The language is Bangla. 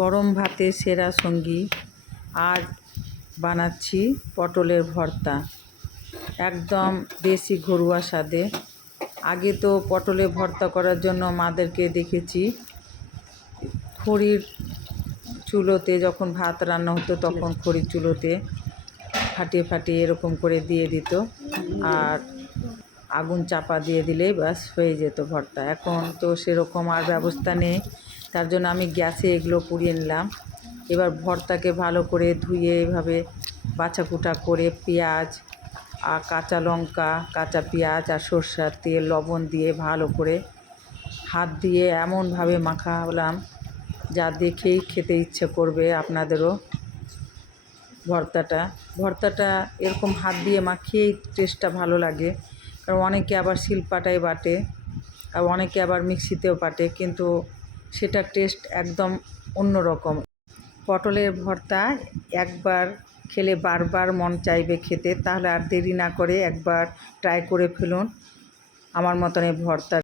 গরম ভাতে সেরা সঙ্গী। আজ বানাচ্ছি পটলের ভর্তা, একদম দেশি ঘরোয়া স্বাদে। আগে তো পটলের ভর্তা করার জন্য মাদেরকে দেখেছি খড়ির চুলোতে, যখন ভাত রান্না হতো তখন খড়ির চুলোতে ফাটিয়ে ফাটিয়ে এরকম করে দিয়ে দিত, আর আগুন চাপা দিয়ে দিলেই ব্যাস হয়ে যেত ভর্তা। এখন তো সেরকম আর ব্যবস্থা নেই, তার জন্য আমি গ্যাসে এগুলো পুড়িয়ে নিলাম। এবার ভর্তাকে ভালো করে ধুয়ে এভাবে বাছাকুটা করে পেঁয়াজ আর কাঁচা লঙ্কা, কাঁচা পেঁয়াজ আর সরষের তেল, লবণ দিয়ে ভালো করে হাত দিয়ে এমনভাবে মাখালাম যা দেখেই খেতে ইচ্ছে করবে আপনাদেরও। ভর্তাটা এরকম হাত দিয়ে মাখিয়েই টেস্টটা ভালো লাগে, কারণ অনেকে আবার শিলপাটায় বাটে আর অনেকে আবার মিক্সিতেও বাটে, কিন্তু সেটার টেস্ট একদম অন্য রকম। পটলের ভর্তা একবার খেলে বারবার মন চাইবে খেতে, তাহলে আর দেরি না করে একবার ট্রাই করে ফেলুন আমার মতন এই ভর্তা।